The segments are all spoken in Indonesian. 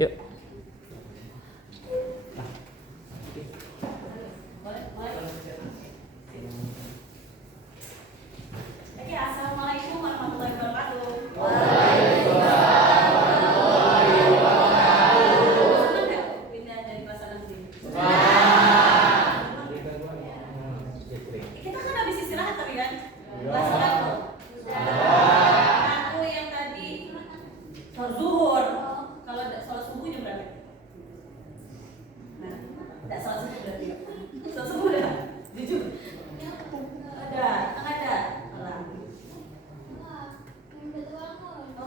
Yuk. Oke, assalamualaikum warahmatullahi wabarakatuh. Senang nggak pindah dari pasangan sini? Kita kan habis istirahat tapi kan? Nggak sholat loh. Aku yang tadi sholat zuhur. Kalau sholat subuh jam berapa? Nah, nggak sholat subuh berarti. Sholat subuh udah, jujur. Ada.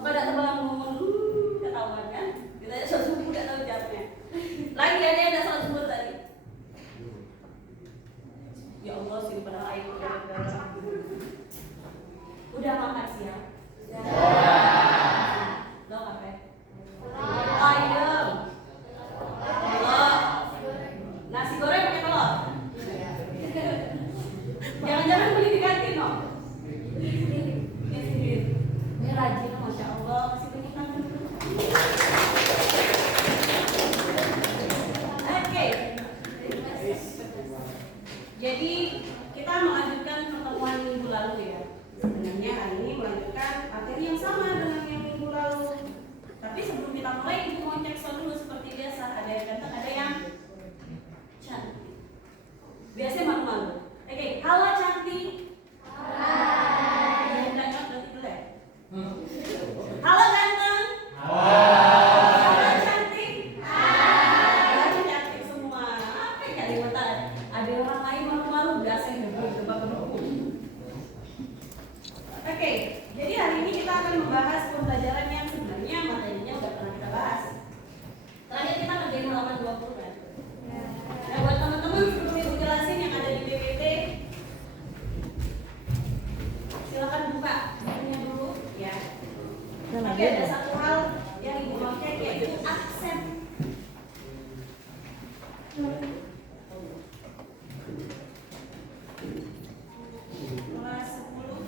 Pada terbangun, ketahuan kan? Kita sholat subuh nggak tahu jamnya. Lagi ada yang nggak sholat subuh tadi. Ya Allah, simpan air udara. Udah makan siang? Lo apa? Ayam. Telur. Nasi goreng pakai telur. Jangan-jangan beli di kantin dong. Ini rajin, masya Allah, masih punya tangan. Oke. Jadi kita melanjutkan pertemuan minggu lalu ya. Sebenarnya hari ini melanjutkan materi yang sama dengan yang minggu lalu. Tapi sebelum kita mulai, ibu mau cek soal dulu seperti biasa. Ada yang ganteng, ada yang cantik. Biasanya malu-malu. Oke, halo cantik. Hai. Yang nggak berarti jelek. Halo ganteng. Halo cantik. Halo cantik semua. Apa yang nggak dimakan? Ada orang lain malu-malu, biasa yang gebuk-gebuk. Oke, jadi hari ini kita akan membahas pembelajaran yang sebenarnya materinya udah pernah kita bahas. Terakhir kita ngerjain halaman 20 kan? Nah, buat teman-teman sebelum ibu jelasin yang ada di PPT, silakan buka bukunya dulu ya. Tapi ada satu hal yang ibu mau cek yaitu aksen. Kelas 10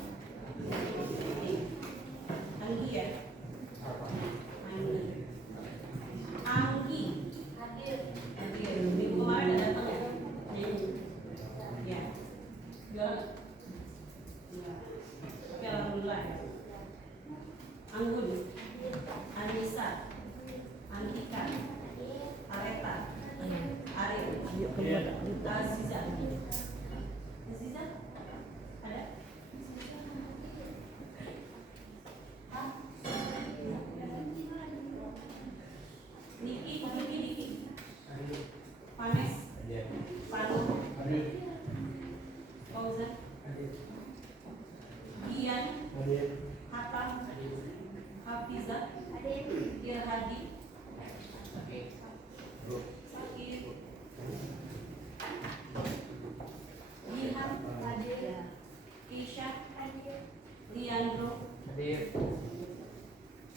Anggi ya? Anggi minggu kemarin ada datang ya? Ya. Jualan? Enggak. Tapi alhamdulillah ya. Anggun, Anissa, Antika, Areta, Arif, Aziza. Aziza? Ada? Hah? Niki. Panes, Panu, Fauzan, Gian, Hatam, Hafizah, Irhadi, Sakit, Lihan, Kisha, Liandro,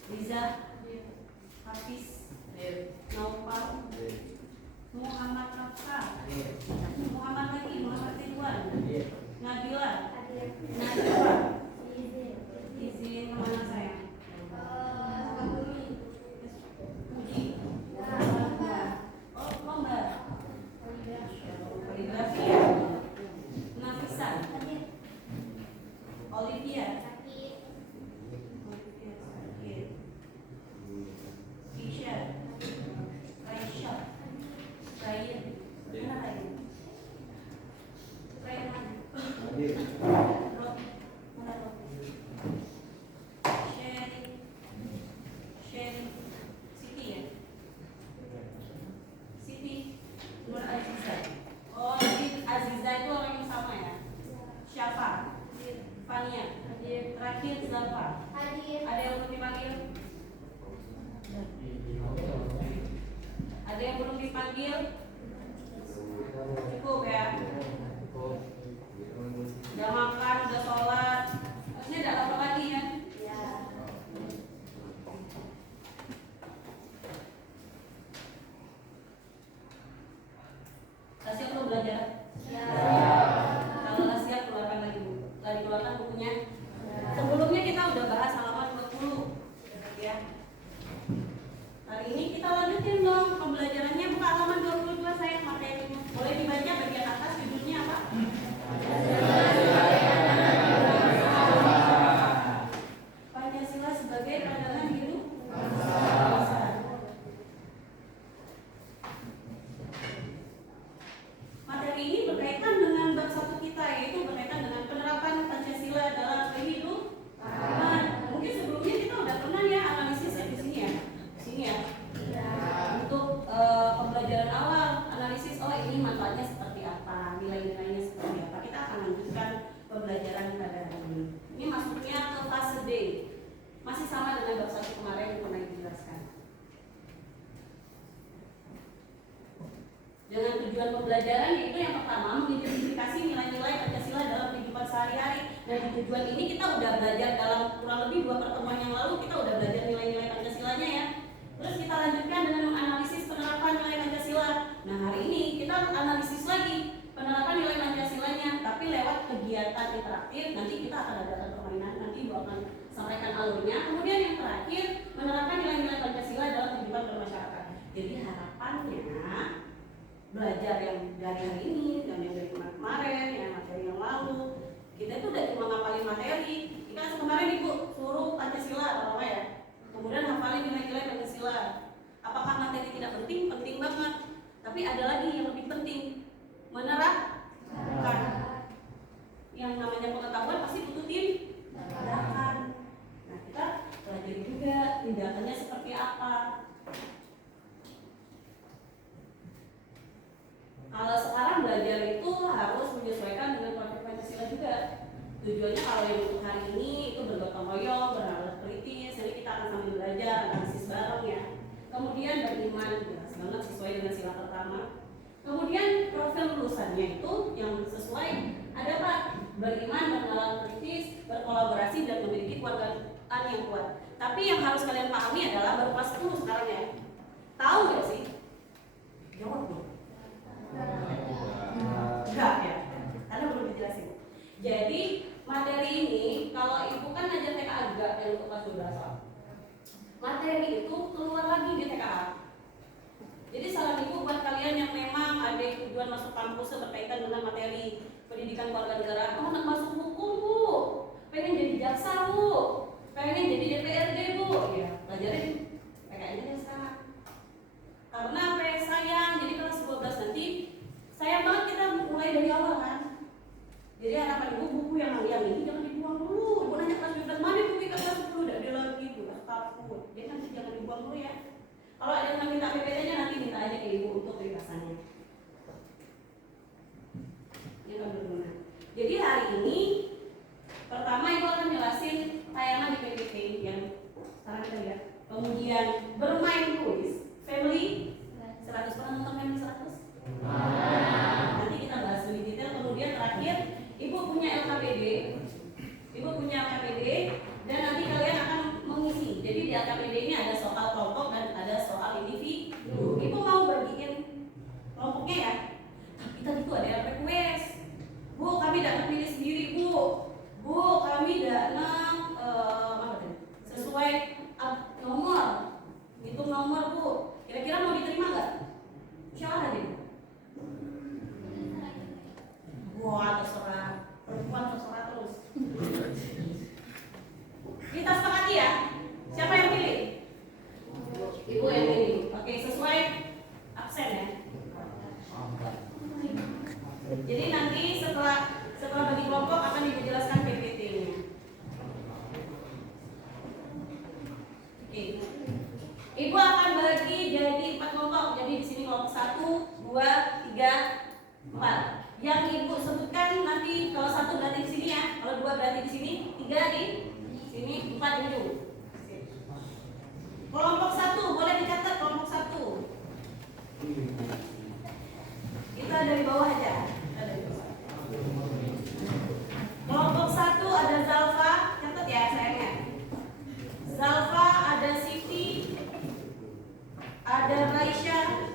Liza, Hafiz, Naufal, Muhammad Nafka, Muhammad Ridwan, Nabila, Najwa, izin kemana saya? Puji, oh lomba, kaligrafi ya, Nafisa, Olivia, Fisha, Raisha, Ryan, mana lagi? Rayhan, Rob, mana Rob? Sherry, Siti ya? Siti, Nur Aziza. Oh, jadi Aziza itu orang yang sama ya? Siapa? Fania. Terakhir Zalfa. Ada yang belum dipanggil? Ada yang belum dipanggil? Cukup ya? Udah makan, udah sholat. Maksudnya ada apa lagi ya? Siap belum belajar? Kalau nggak siap keluarkan lagi buku. Tadi keluarkan bukunya. Sebelumnya kita udah bahas halaman 20 ya. Hari ini kita lanjut tujuan pembelajaran yaitu yang pertama mengidentifikasi nilai-nilai Pancasila dalam kehidupan sehari-hari. Nah di tujuan ini kita udah belajar dalam kurang lebih 2 pertemuan yang lalu, kita udah belajar nilai-nilai Pancasilanya ya. Terus kita lanjutkan dengan menganalisis penerapan nilai Pancasila. Nah hari ini kita analisis lagi penerapan nilai Pancasilanya, tapi lewat kegiatan interaktif. Nanti kita akan adakan permainan, nanti Ibu akan sampaikan alurnya. Kemudian yang terakhir menerapkan nilai-nilai Pancasila dalam kehidupan bermasyarakat. Jadi harapannya belajar yang dari hari ini dan yang dari kemarin, yang materi yang lalu, kita itu udah cuma ngapalin materi. Kita kemarin Ibu suruh Pancasila apa ya, kemudian hafalin nilai-nilai Pancasila. Apakah materi tidak penting? Penting banget. Tapi ada lagi yang lebih penting, menerapkan. Yang namanya pengetahuan pasti butuh tindakan. Nah kita pelajari juga tindakannya seperti apa. Kalau sekarang belajar itu harus menyesuaikan dengan konsep Pancasila juga. Tujuannya kalau yang untuk hari ini itu bergotong royong, bernalar kritis, jadi kita akan sambil belajar, analisis bareng ya. Kemudian beriman, jelas banget sesuai dengan sila pertama. Kemudian profil lulusannya itu yang sesuai, ada apa? Beriman, bernalar kritis, berkolaborasi dan memiliki keluargaan yang kuat. Tapi yang harus kalian pahami adalah baru kelas 10 sekarang ya. Tahu gak sih? Jawab dong. Enggak ya, karena belum dijelasin. Jadi materi ini kalau Ibu kan ngajar TKA juga yang untuk kelas 12. Materi itu keluar lagi di TKA. Jadi saran Ibu buat kalian yang memang ada tujuan masuk kampus berkaitan dengan materi pendidikan kewarganegaraan, anak masuk hukum Bu, pengen jadi jaksa Bu, pengen jadi DPRD Bu, ya pelajarin PKN nya sekarang. Karena sayang, jadi kelas 12 nanti sayang banget kita mulai dari awal kan. Jadi harapan Ibu buku yang ini jangan dibuang dulu. Ibu nanya kelas 12 mana buku kelas 10 udah ada lagi Bu, takut. Jadi nanti jangan dibuang dulu ya. Kalau ada yang minta PPT-nya nanti minta aja ke Ibu untuk ribasannya. Ini kan berguna. Jadi hari ini pertama Ibu akan jelasin tayangan di PPT yang sekarang kita lihat. Kemudian bermain kuis family 100, pernah nonton family 100? Nanti kita bahas lebih detail. Kemudian terakhir Ibu punya LKPD. Ibu punya LKPD dan nanti kalian akan mengisi. Jadi di LKPD ini ada soal kelompok dan ada soal individu. Ibu mau bagiin kelompoknya ya. Tapi tadi itu ada request. Bu, kami tidak pilih sendiri Bu. Bu, kami tidak sesuai nomor. Hitung nomor Bu. Kira-kira mau diterima nggak? Siapa deh? Wah, terserah. Perempuan terserah terus. Kita sepakati ya. Siapa yang pilih? Ibu yang pilih. Oke, sesuai absen ya. Jadi nanti setelah bagi kelompok akan Ibu jelaskan PPT-nya. Oke. Ibu akan bagi jadi 4 kelompok. Jadi di sini kelompok 1, 2, 3, 4. Yang Ibu sebutkan nanti kalau 1 berarti di sini ya, kalau 2 berarti di sini, 3 di sini, 4 di ujung. Kelompok 1 boleh dicatat kelompok 1. Kita dari bawah aja. Kelompok 1 ada Zalfa, catat ya sayangnya. Zalfa, ada Siti, ada Raisya,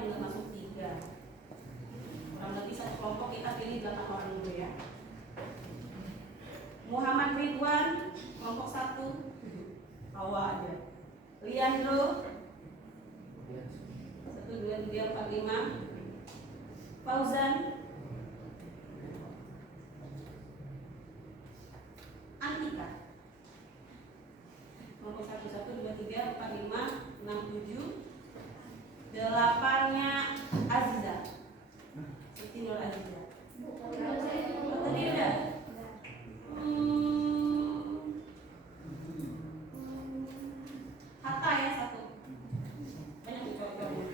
yang masuk 3. Kurang lebih satu kelompok kita pilih 8 orang dulu ya. Muhammad Ridwan kelompok 1, Hawa aja. Liandro 1, 2, 3, 4, 5. Fauzan, Antika kelompok 1, 1, 2, 3, 4, 5, 6, 7. 8-nya Aziza, Siti Nur Aziza. Tadi udah. Hatta ya 1. Banyak cowok-cowoknya.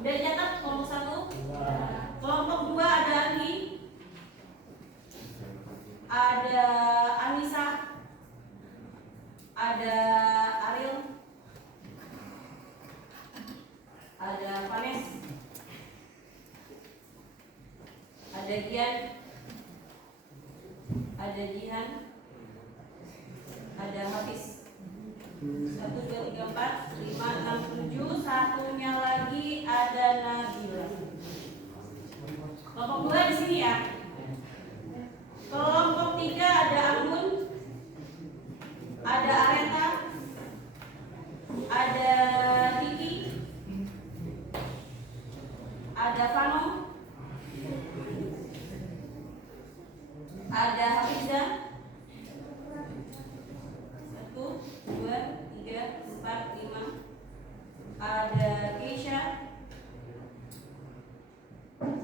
Udah dicatat kelompok 1. Kelompok 2 ada Andi, ada Anissa, ada Ariel, ada Vanes, ada Gian, ada Jihan, ada Hafiz. 1, 2, 3, 4, 5, 6, 7. Satunya lagi ada Nabila. Kelompok 2 di sini ya. Kelompok 3 ada Anggun, ada Areta, ada Kiki, ada Vano, ada Hafiza. 1, 2, 3, 4, 5. Ada Keisha,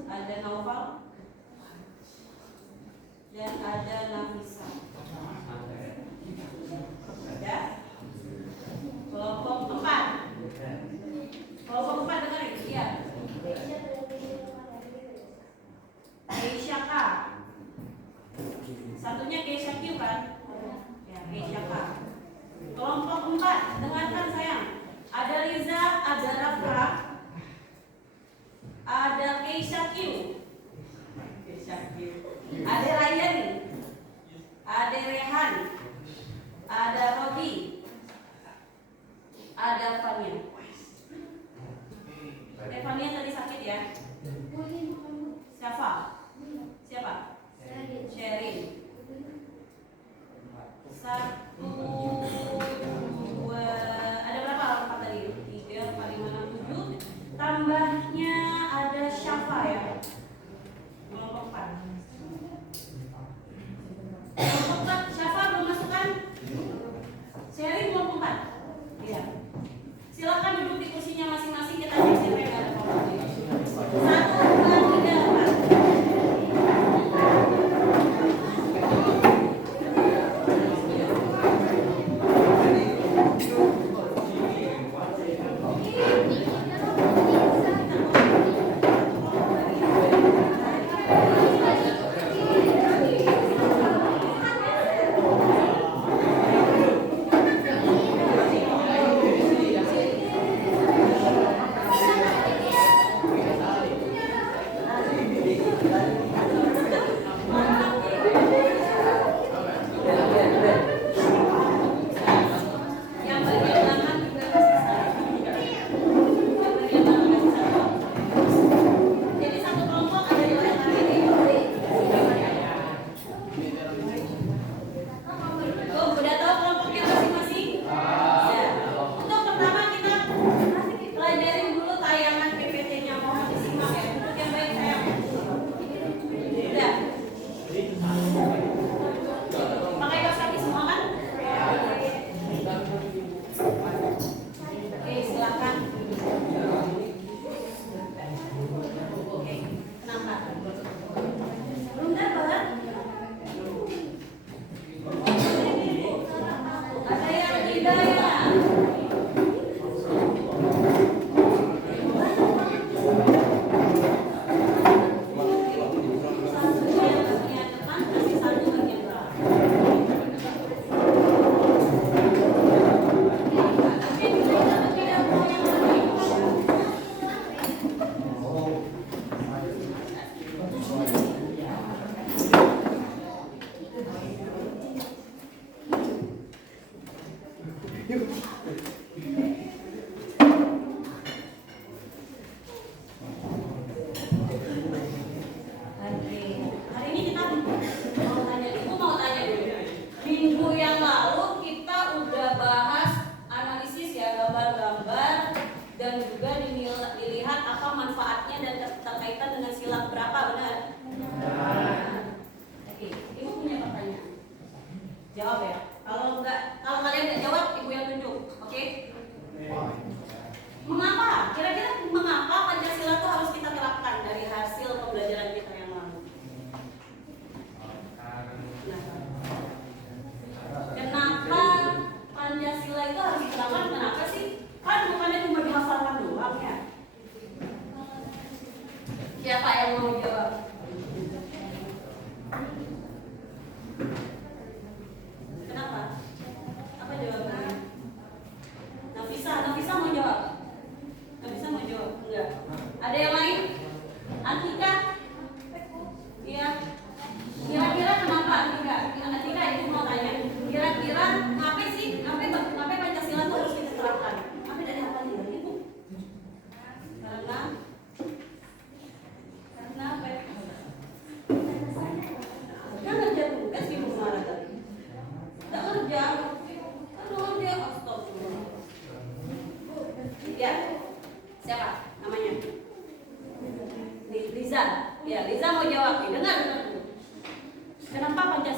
ada Naufal, dan ada Nafisa. Ada kelompok 4. Kelompok 4 dengar ya? Keisha K. Satunya Keisha Q kan? Ya, Keisha K. Kelompok 4, dengarkan sayang. Ada Liza, ada Rafa, ada Keisha Q, ada Ryan, ada Rehan, ada Rodi, ada Fania. Fania tadi sakit ya? Siapa? Siapa? Sherin. 1, 2, ada berapa orang tadi? 3, 4, 5, 6, 7. Tambahnya ada Syafa ya. Kelompok 4. Kelompok 4, Syafa belum masuk kan? Sherin kelompok 4. Iya. Silakan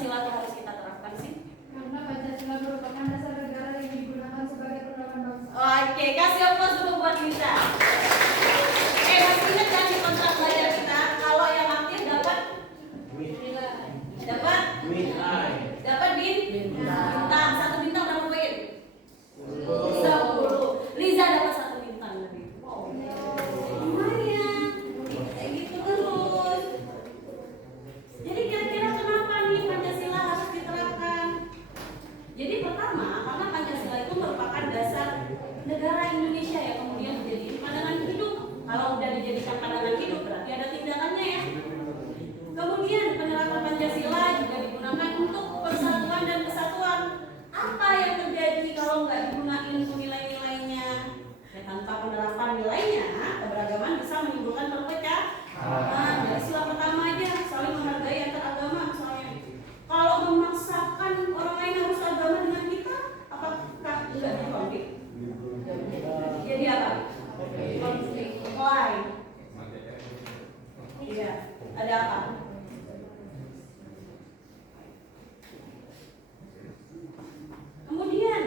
Pancasila itu harus kita terapkan sih? Karena Pancasila merupakan dasar negara yang digunakan sebagai pedoman bangsa. Oke, kasih aplaus dulu buat Lisa. Masih ingat kan di kontrak belajar kita kalau yang aktif dapat dapat bintang. Satu bintang berapa poin? 10. Liza dapat 1 bintang lebih. Wow. Lumayan. Kayak gitu terus. Jadi kira-kira kenapa nih Pancasila harus diterapkan? Jadi pertama, karena Pancasila itu merupakan dasar negara Indonesia ya, kemudian menjadi pandangan hidup. Kalau udah dijadikan pandangan hidup berarti ada tindakannya ya. Kemudian penerapan Pancasila juga digunakan untuk persatuan dan kesatuan. Apa yang terjadi kalau nggak digunakan untuk nilai-nilainya? Ya, tanpa penerapan nilainya, keberagaman bisa menimbulkan perpecahan. Dari sila pertama aja, saling menghargai antar agama misalnya. Kalau memaksakan orang lain harus agama dengan kita, apakah enggak jadi konflik? Jadi apa? Konflik. Why? Iya, ada apa? Kemudian,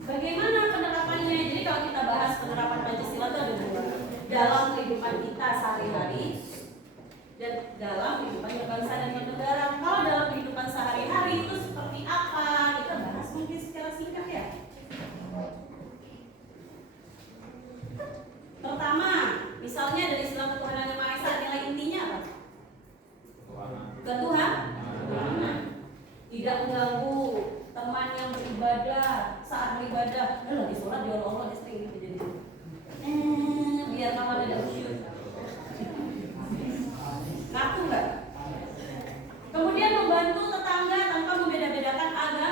bagaimana penerapannya? Jadi kalau kita bahas penerapan Pancasila itu ada 2. Dalam kehidupan kita sehari-hari dan dalam kehidupan berbangsa dan bernegara. Kalau dalam kehidupan sehari-hari itu seperti apa? Kita bahas mungkin secara singkat ya. Pertama, misalnya dari sila ketuhanan yang Maha Esa, nilai intinya apa? Ketuhanan. Tidak mengganggu teman yang beribadah saat beribadah. Lagi sholat di Allah sering gitu jadi. Biar kawan ada khusyuk. Ngaku nggak? Kemudian membantu tetangga tanpa membeda-bedakan agama.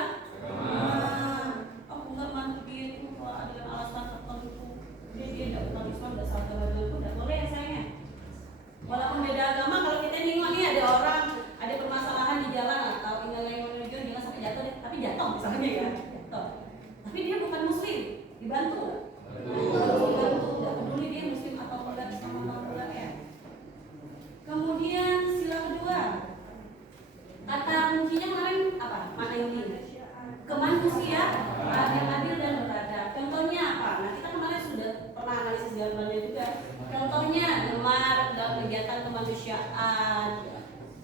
Aku nggak mantuin dengan alasan tertentu. Dia tidak bukan Islam, nggak salah itu nggak boleh ya sayangnya. Walaupun beda agama, kalau kita nengok nih ada orang ada permasalahan di jalan atau yang jangan sampai jatuh deh, tapi jatuh misalnya ya, jatuh. Tapi dia bukan Muslim, dibantu. Dibantu, nggak peduli dia Muslim atau enggak, sama enggak ya. Kemudian sila kedua, kata kuncinya kemarin apa? Mana ini? Kemanusiaan yang adil dan beradab. Contohnya apa? Nah kita kemarin sudah pernah analisis jawabannya juga. Contohnya gemar dalam kegiatan kemanusiaan.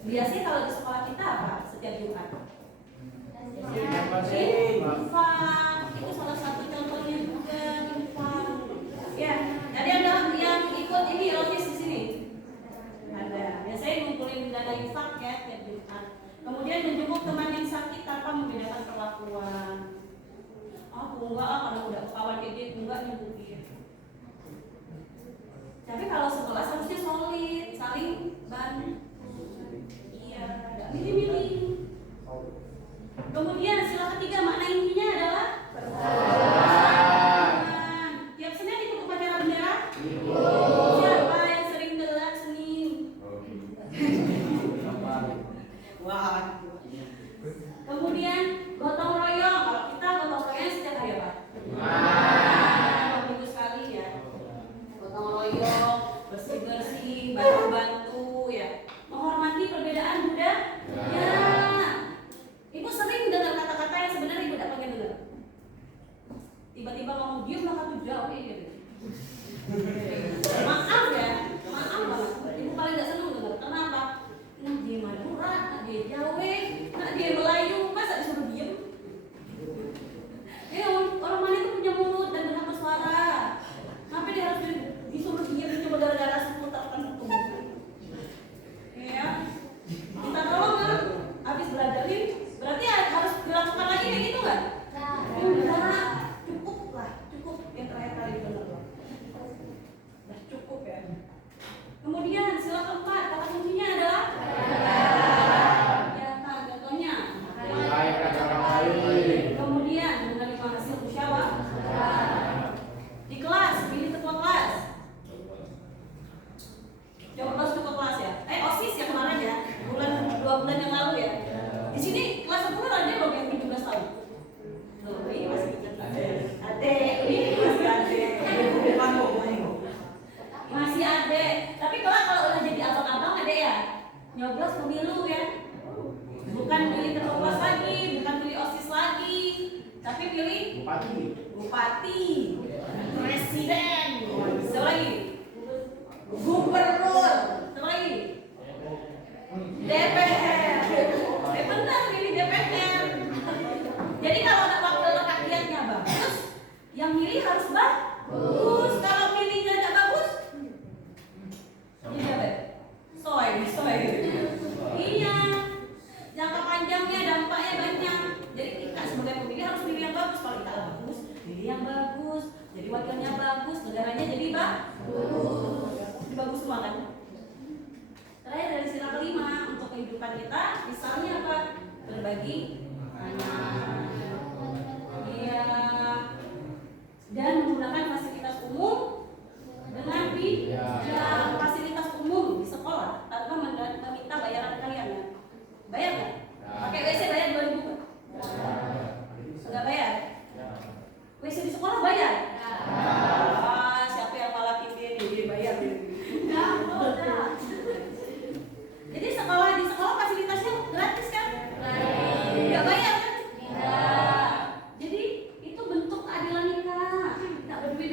Biasanya kalau di sekolah kita apa? Setiap Jumat. Infak itu salah satu contohnya juga infak. Ya, tadi ada yang ikut ini rotis di sini. Ada. Biasanya ngumpulin dana infak ya tiap Jumat. Kemudian menjenguk teman yang sakit tanpa membedakan perlakuan. Aku enggak karena udah kawan kayak dia enggak nyembuhin. Tapi kalau sekelas harusnya solid, saling bantu. Iya, enggak milih-milih. Kemudian sila ketiga makna intinya adalah persatuan. Tiap Senin ikut upacara bendera? Siapa yang sering telat Senin? Wah. Kemudian gotong royong. Kalau kita gotong royong setiap hari apa? Minggu sekali ya. Gotong royong, bersih-bersih, bantu-bantu ya. Menghormati perbedaan budaya. Ya. Ibu sering dengar kata-kata yang sebenarnya ibu tidak pengen dengar. Tiba-tiba ngomong diam lah satu jauh gitu. Maaf ya, maaf banget. Ibu paling gak senang dengar. Kenapa? Nah dia Madura, nah dia Jawa, nah dia Melayu, masa disuruh diem? Orang mana itu punya mulut dan dengar bersuara. Kenapa dia harus disuruh diem cuma gara-gara suku tertentu? Ya, kita tolong kan? Habis belajar nih, berarti harus dilakukan lagi kayak gitu nggak? Enggak, cukup yang terakhir kali benar. Udah cukup ya. Kemudian sila keempat, kata kuncinya adalah nyata, contohnya. Kemudian menerima hasil musyawarah. Di kelas, pilih ketua kelas. Coba ketua kelas ya. OSIS ya kemarin ya, 2 bulan yang lalu ya. Di sini kelas 10 ada loh yang 17 tahun. Loh, ini masih ini masih masih ada. Tapi kalau udah jadi abang-abang ada ya, nyoblos pemilu ya. Bukan pilih ketua kelas lagi, bukan pilih OSIS lagi, tapi pilih bupati, presiden, siapa lagi? Gubernur, siapa lagi? DPR. Benar pilih DPR. Jadi kalau ada wakil rakyatnya bagus, yang milih harus bagus. Kalau pilihnya tidak bagus, ini apa? Soy. Iya. Jangka panjangnya dampaknya banyak. Jadi kita sebagai pemilih harus pilih yang bagus. Kalau kita bagus, pilih yang bagus. Jadi wakilnya bagus, negaranya jadi bagus. Jadi bagus semua kan? Terakhir dari sila kelima untuk kehidupan kita, misalnya apa? Berbagi anak. Iya. Dan menggunakan fasilitas umum dengan bijak. Fasilitas umum di sekolah tanpa meminta bayaran kalian ya. Bayar nggak? Pakai WC bayar 2.000 kan? Nggak bayar? WC di sekolah bayar? Siapa yang malah dia bayar? Jadi di sekolah fasilitasnya gratis kan? Nggak bayar kan? Jadi itu bentuk keadilan kita. Nggak berduit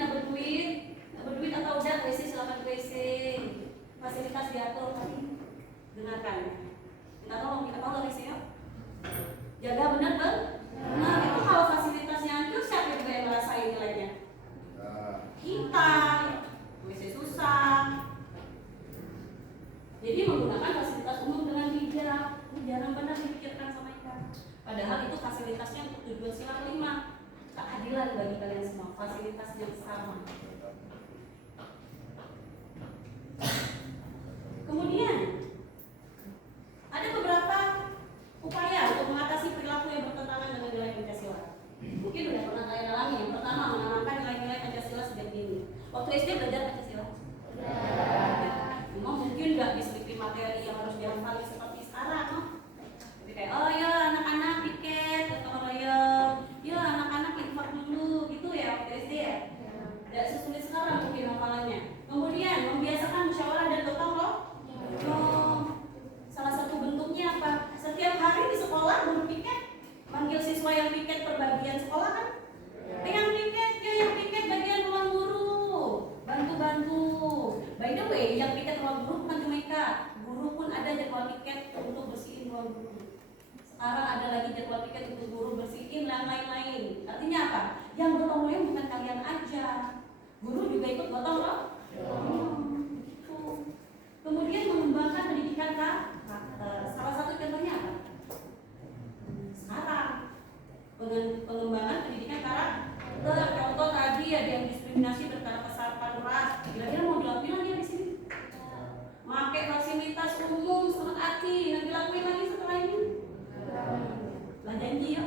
atau udah WC silakan WC. Fasilitas diatur tadi. Dengarkan. Kita tolong WC ya. Jaga benar bang. Nah itu kalau fasilitasnya hancur siapa juga yang merasain nilainya? Kita. WC susah. Jadi menggunakan fasilitas umum dengan bijak. Ini jarang benar dipikirkan sama kita. Padahal itu fasilitasnya untuk tujuan sila kelima. Keadilan bagi kalian semua. Fasilitas yang sama. Kemudian ada beberapa upaya untuk mengatasi perilaku yang bertentangan dengan nilai Pancasila. Mungkin sudah pernah kalian alami. Yang pertama, menanamkan nilai-nilai Pancasila sejak dini. Waktu SD belajar Pancasila? Memang mungkin nggak diselipi materi yang harus dihafal seperti sekarang, no? Jadi kayak, oh ya anak-anak piket, atau ya anak-anak infak dulu, gitu ya waktu SD ya. Tidak sesulit sekarang mungkin hafalannya. Kemudian membiasakan musyawarah dan gotong royong. Salah satu bentuknya apa? Setiap hari di sekolah guru piket manggil siswa yang piket perbagian sekolah kan? Yang piket, yang piket bagian ruang guru, bantu-bantu. By the way, yang piket ruang guru bukan cuma Ika, guru pun ada jadwal piket untuk bersihin ruang guru. Sekarang ada lagi jadwal piket untuk guru bersihin dan lain-lain. Artinya apa? Yang gotong royong bukan kalian aja, guru juga ikut gotong royong. Kemudian mengembangkan pendidikan karakter. Salah satu contohnya apa? Sekarang pengembangan pendidikan karakter. Contoh tadi ada yang diskriminasi berkesamaan ras. Kira-kira mau dilakuin lagi di sini? Pakai fasilitas umum sangat hati. Yang dilakuin lagi setelah ini? Lah janji ya,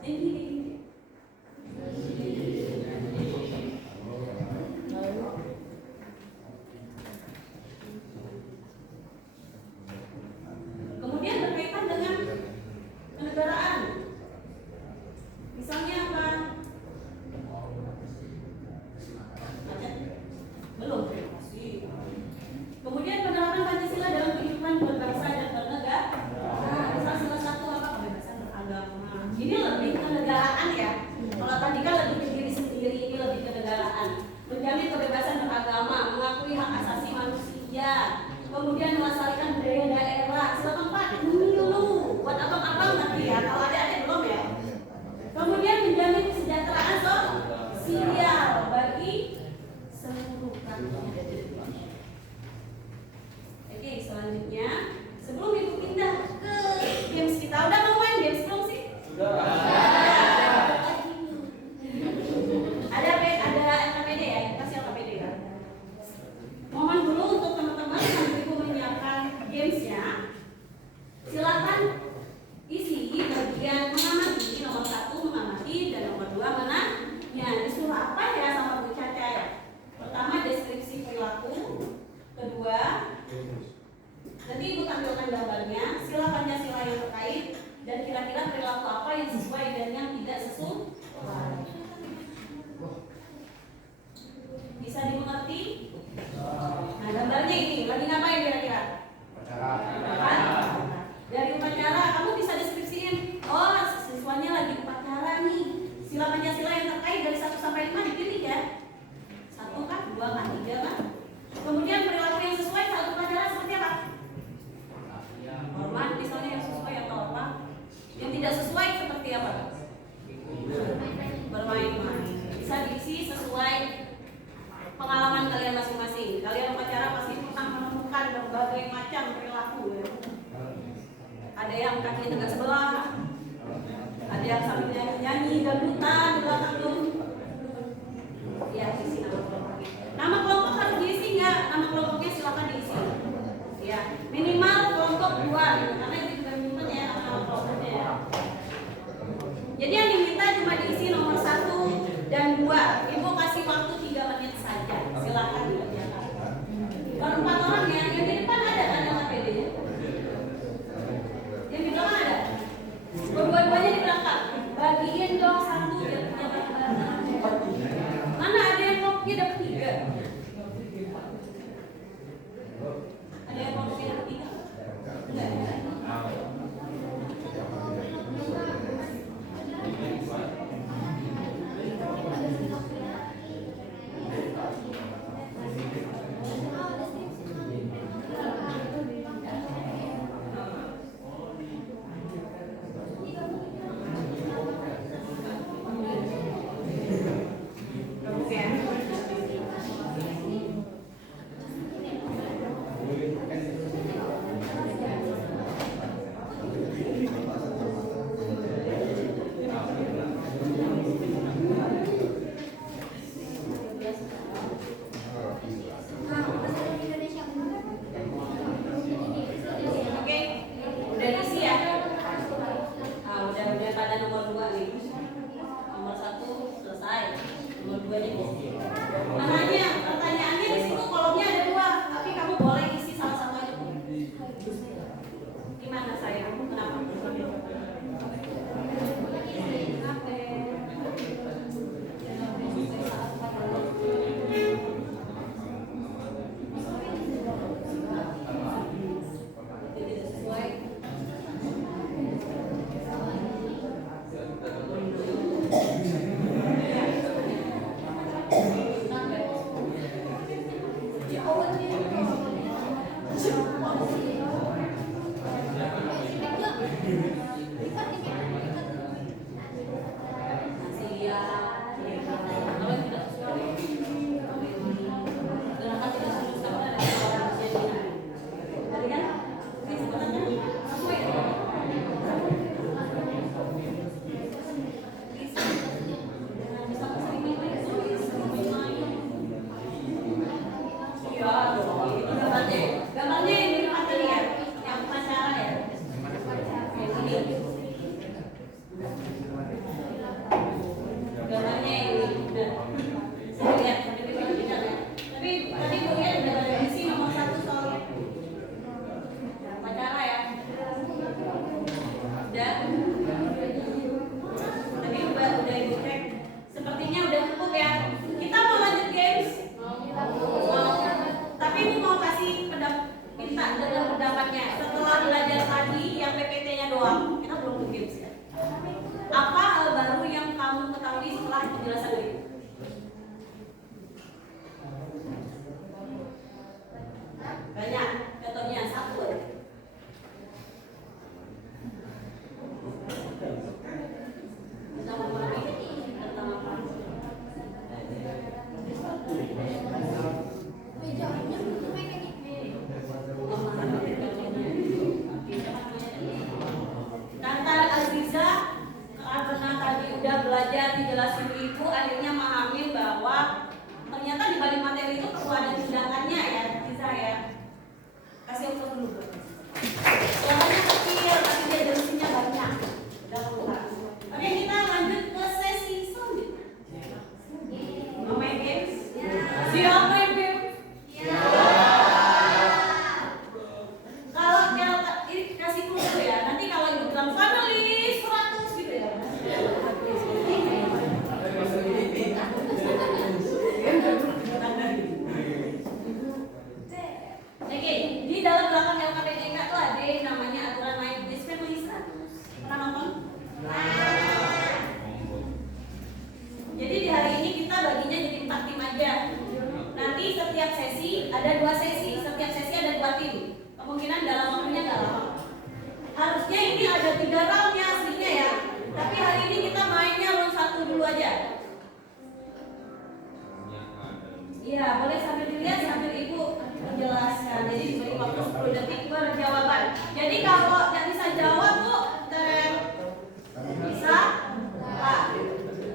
janji kayak gini. Kemudian berkaitan dengan kenegaraan, misalnya seperti apa? Bermain-main. Bisa diisi sesuai pengalaman kalian masing-masing. Kalian pacaran pasti pernah menemukan berbagai macam perilaku ya. Ada yang kaki dekat sebelah, ada yang sambil nyanyi-nyanyi dangdutan di belakang tuh. Ya, isi nama kelompoknya. Nama kelompok harus diisi nggak? Nama kelompoknya silakan diisi. Ya, minimal kelompok 2 gitu. Karena itu juga minimum ya nama kelompoknya ya. Jadi yang diminta cuma diisi nomor 1 dan 2. Ibu kasih waktu 3 menit saja. Silakan dikerjakan. Kalau 4 orang ya, yang di depan ada kan yang APD-nya? Yang di belakang ada? Dua-duanya di belakang. Bagiin dong 1 biar punya bareng-bareng. Mana ada yang kelompoknya dapat 3? Ada yang kelompoknya dapat 3? Enggak. Kemungkinan dalam waktunya nggak lama. Harusnya ini ada 3 round ya aslinya ya, tapi Ya, boleh sambil dilihat sambil ibu menjelaskan. Jadi diberi waktu 10 detik berjawaban. Jadi kalau tidak bisa jawab bu, bisa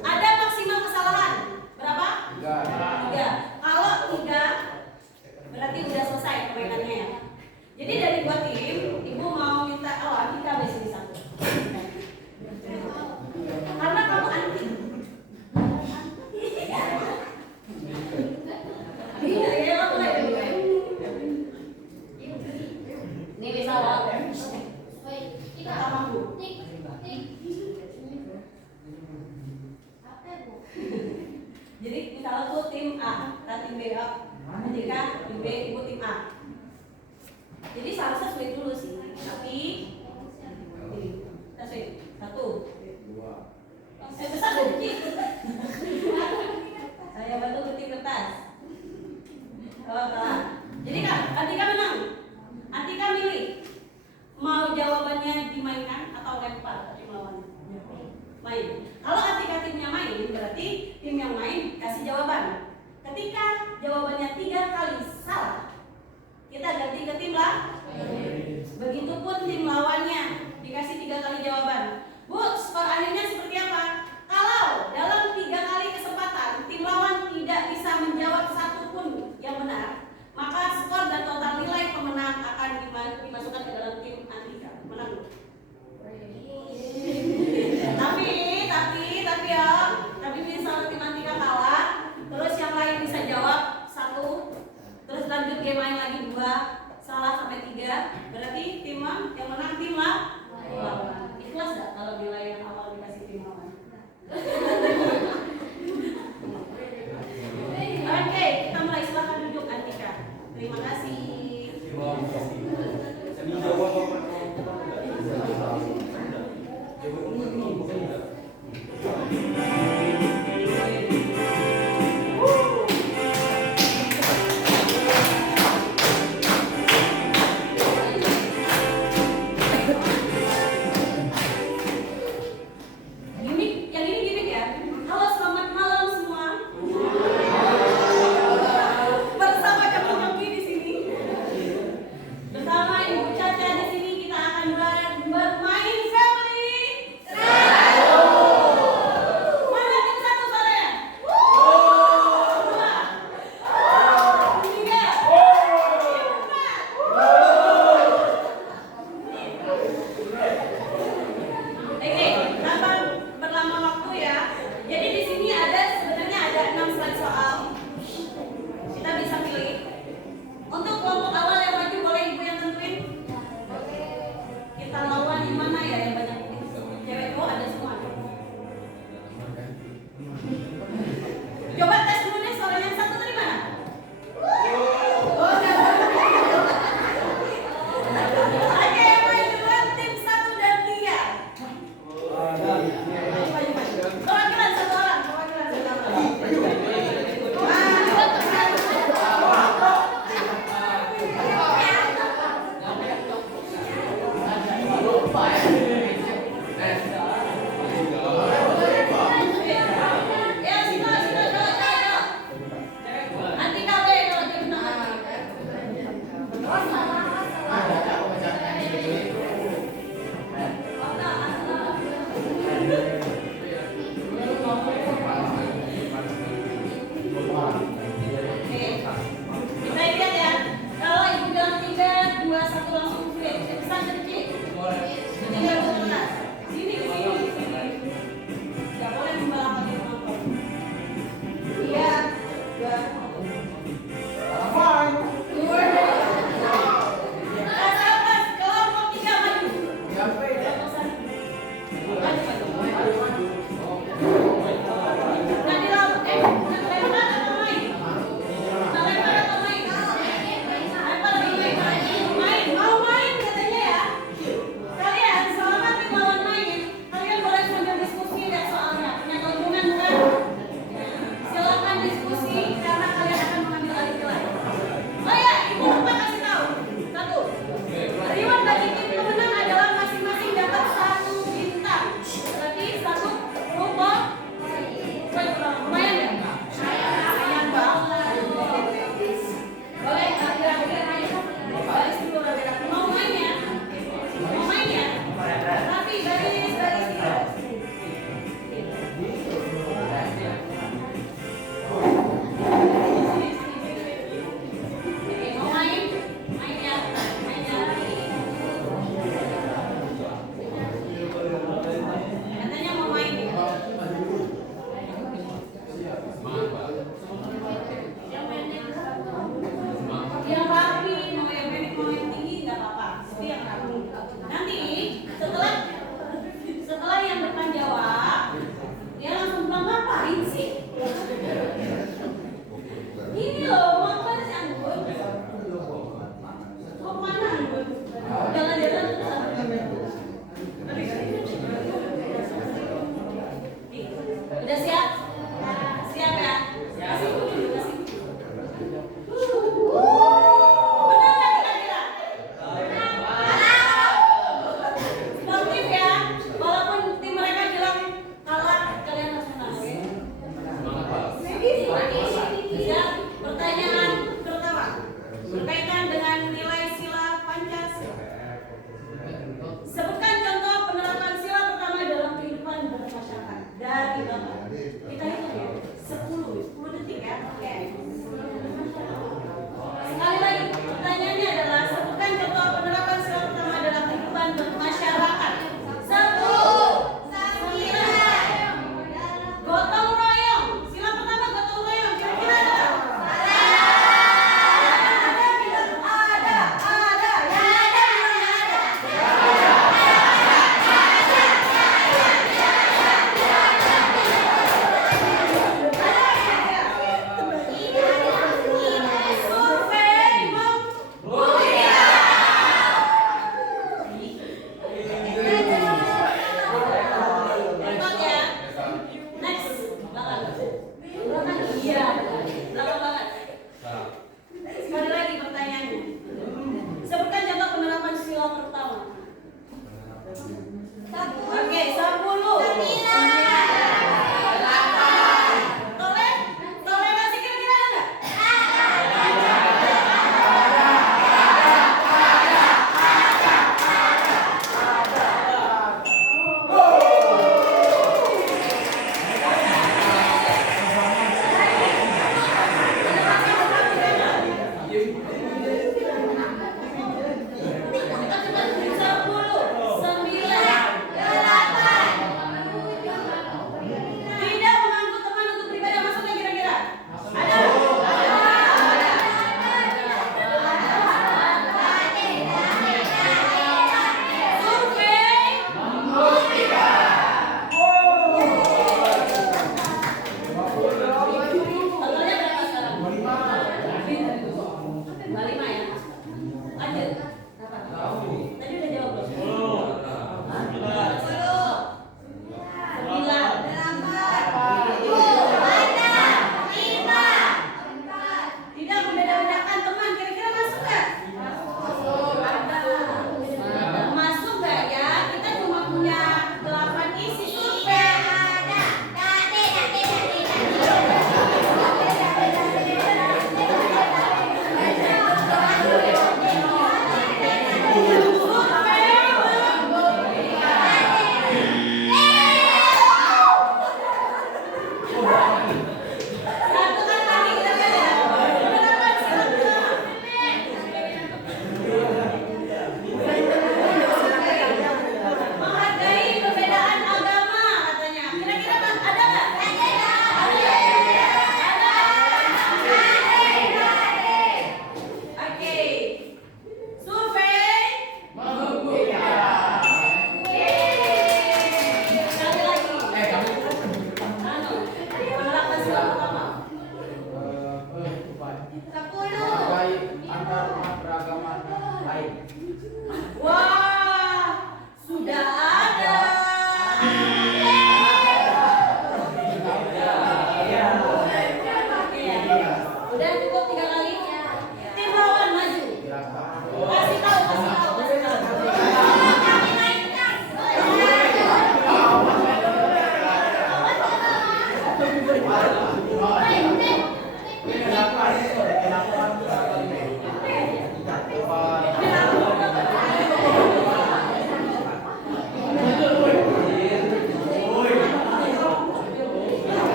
ada maksimal kesalahan berapa? 3. Kalau 3 berarti udah selesai permainannya ya. Jadi dari dua tim, ibu mau minta Andika besi satu. Karena kamu anti. Iya, ya lo boleh. Ini bisa loh. Kita mampu. Jadi misalnya tuh tim A, tim B, Andika tim B, ibu tim A. Jadi seharusnya sulit dulu sih, tapi ini kita sulit 1, 2. Besar sedikit. Saya bantu ketik kertas. Oh, salah. Jadi kan, Andika menang. Andika milih mau jawabannya dimainkan atau lempar ke tim lawan. Main. Kalau Andika timnya main, berarti tim yang main kasih jawaban. Ketika jawabannya 3 kali salah, kita ganti ke tim lah. Begitupun tim lawannya dikasih 3 kali jawaban. Bu, skor akhirnya seperti apa? Kalau dalam 3 kali kesempatan tim lawan tidak bisa menjawab satu pun yang benar, maka skor dan total nilai pemenang akan dimasukkan ke dalam tim Andika. Menang. tapi misal tim Andika kalah, terus yang lain bisa jawab 1, terus lanjut game lain lagi 2, salah sampai 3, berarti tim yang menang tim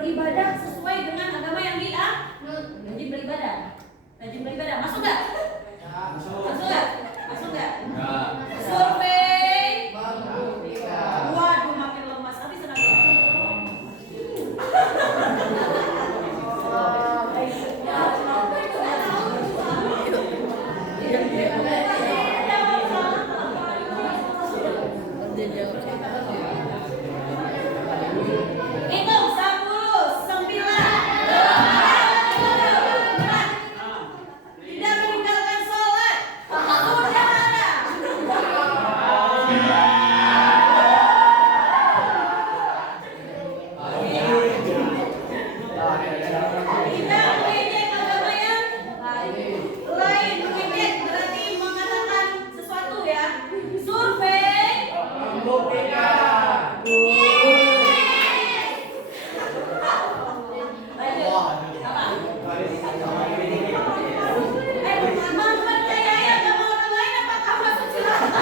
beribadah sesuai dengan agama yang rajin beribadah. Rajin beribadah. Masuk nggak? Masuk nggak? Masuk nggak? Survei. Waduh, makin lemas. Tapi senang. Hitung 10, 9. Tidak meninggalkan sholat. Sudah ada. Tidak mengejek agama yang lain. Mengejek berarti mengatakan sesuatu ya. Survei. Mempercayai agama orang lain apakah masuk silakan?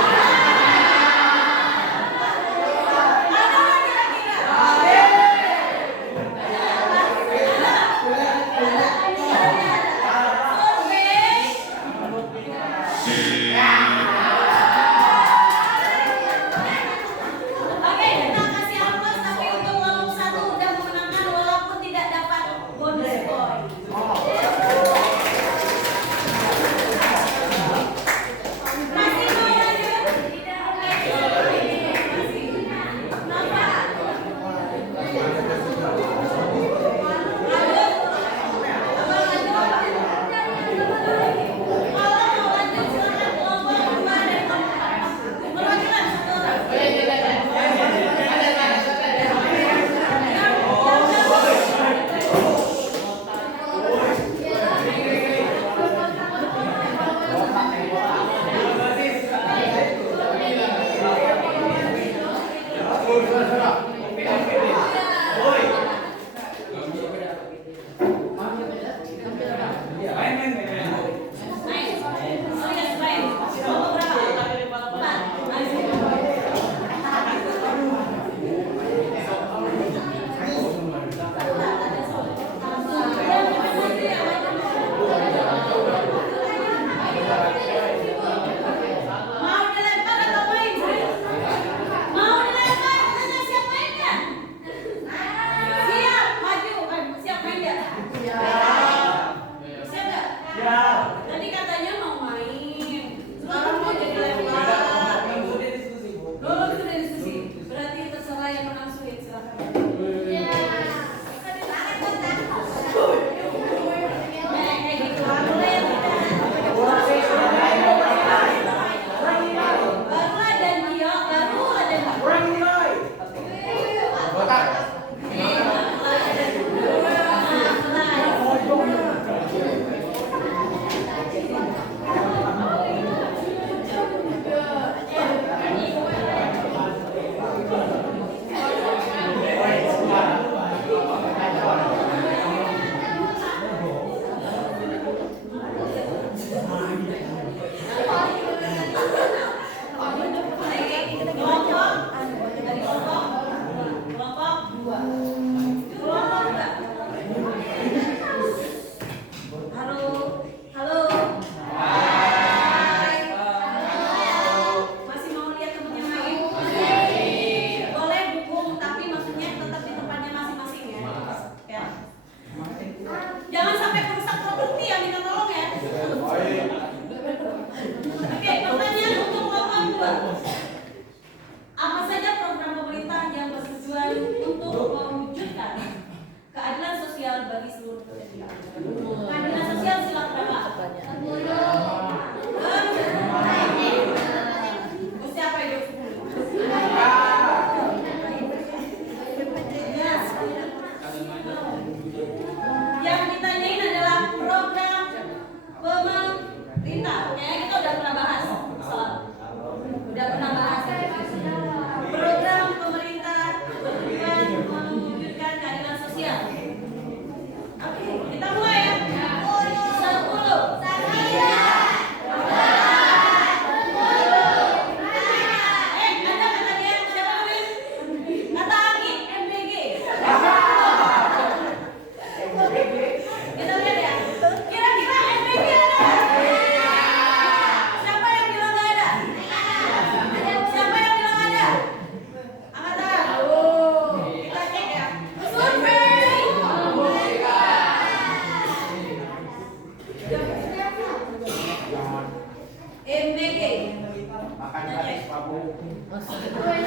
Survei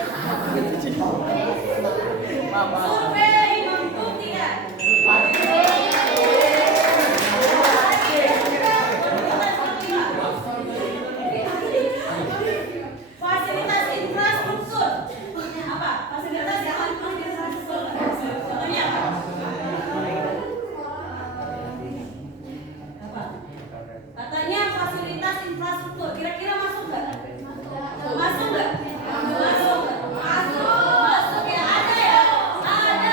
membuktikan. Fasilitas infrastruktur. Apa? Fasilitas infrastruktur. Contohnya apa? Apa? Katanya fasilitas infrastruktur. Kira-kira masuk nggak? Masuk nggak? Masuk. Masuk ya, ada ya? Ada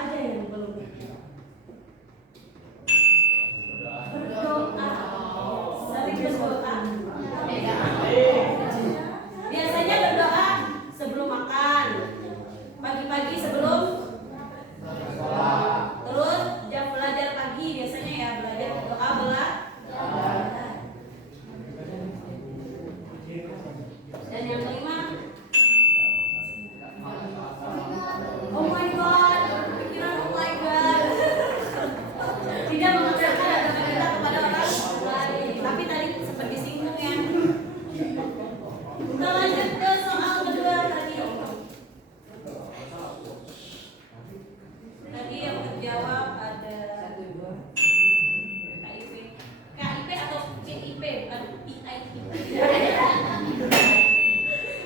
ada yang belum berdoa, sering berdoa. Biasanya berdoa sebelum makan, pagi-pagi sebelum terus jam belajar pagi biasanya ya belajar doa dan yang kelima, oh my god, pikiran oh my god, tidak memaksakan agama kita kepada orang lain. Tapi tadi seperti singgung ya. Kita lanjut ke soal kedua tadi. Tadi yang terjawab ada KIP atau CIP bukan PIP.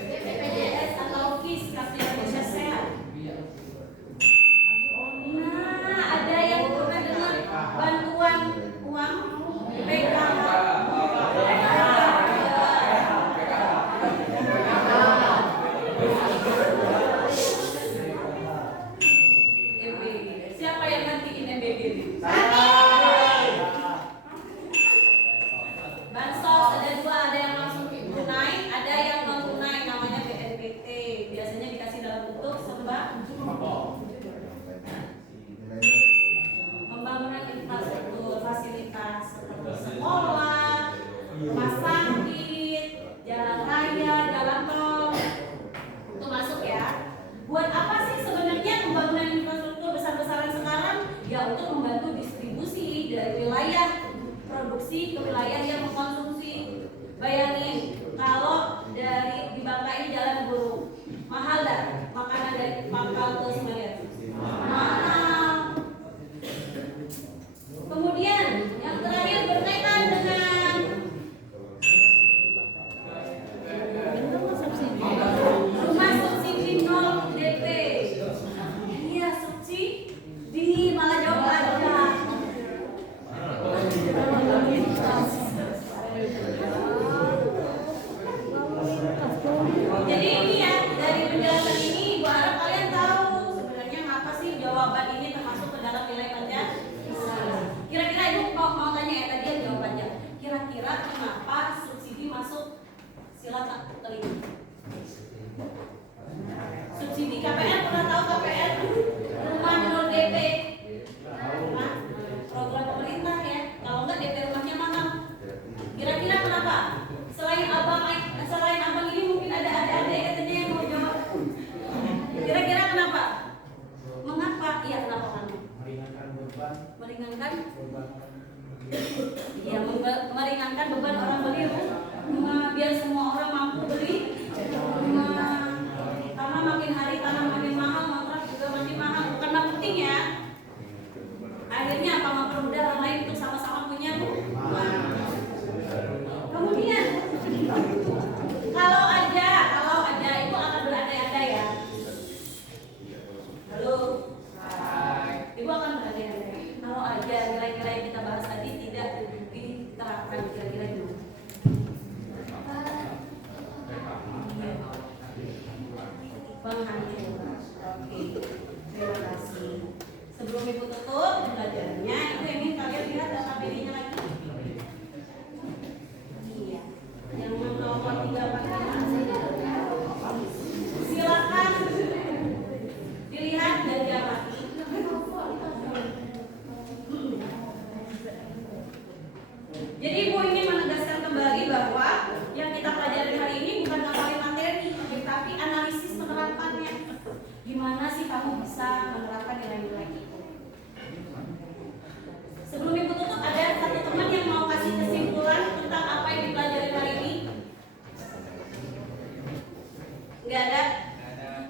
BPJS atau KIS Kartu Indonesia Sehat. Nah, ada yang pernah dengar bantuan uang PKH. Siapa yang nantiin MBG? Bansos ada dua, ada yang langsung tunai, ada yang non tunai, namanya BNPT. Biasanya dikasih dalam bentuk pembangunan infrastruktur, fasilitas seperti sekolah, rumah sakit, jalan raya, jalan tol. Itu masuk ya. Buat apa sih sebenarnya pembangunan infrastruktur besar-besaran sekarang? Ya untuk membantu distribusi dari wilayah produksi ke wilayah yang mengkonsumsi. Bayangin kalau dari di Bangka ini jalan burung, mahal dah makanan dari Pangkal ke Semarang. Mahal. Kemudian yang terakhir berkaitan dengan rumah subsidi 0 DP. Iya, subsidi malah jawab aja. Jadi ini ya, dari penjelasan ini Ibu harap kalian tahu sebenarnya apa sih jawaban ini termasuk ke dalam nilai Pancasila. Kira-kira Ibu mau tanya ya, tadi yang jawabannya. Kira-kira kenapa subsidi masuk sila kelima? Subsidi KPR, pernah tahu KPR? Rumah 0 DP. Nah, program pemerintah ya. Kalau enggak DP rumahnya mahal. Kira-kira kenapa? Selain abang ini mungkin ada adik-adik katanya yang mau jawab. Kira-kira kenapa? Mengapa? Iya, kenapa kan? Meringankan? Iya, meringankan beban orang beli rumah, biar semua orang mampu beli rumah. Karena makin hari tanah makin mahal, kontrak juga makin mahal. Bukan marketing ya. Akhirnya apa mempermudah orang lain untuk sama-sama punya rumah. Kemudian kalau ada itu akan berandai-andai ya. Halo. Ibu akan berandai-andai. Kalau aja nilai-nilai yang kita bahas tadi tidak diterapkan kira-kira gimana? Penghancur. Oke. Terima kasih. Sebelum Ibu tutup belajarnya, Ibu ingin kalian lihat data PD-nya lagi. Iya. Yang nomor 345. Silakan dilihat dan diamati. Jadi Ibu ingin menegaskan kembali bahwa yang kita pelajari hari ini bukan ngapalin materi, tapi analisis penerapannya. Gimana sih kamu bisa menerapkan nilai-nilai itu? Sebelum Ibu tutup, ada satu teman yang mau kasih kesimpulan tentang apa yang dipelajari hari ini? Nggak ada?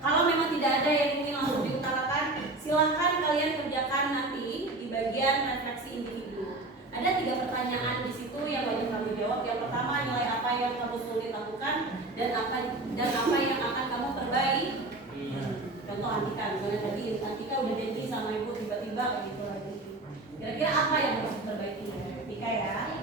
Kalau memang tidak ada yang ingin langsung diutarakan, silahkan kalian kerjakan nanti di bagian refleksi individu. Ada 3 pertanyaan di situ yang wajib kamu jawab. Yang pertama, nilai apa yang kamu sulit lakukan dan apa yang akan kamu perbaiki. Contoh Antika, misalnya tadi Antika udah janji sama Ibu tiba-tiba kayak gitu lagi. Kira-kira apa yang harus diperbaiki? Antika ya.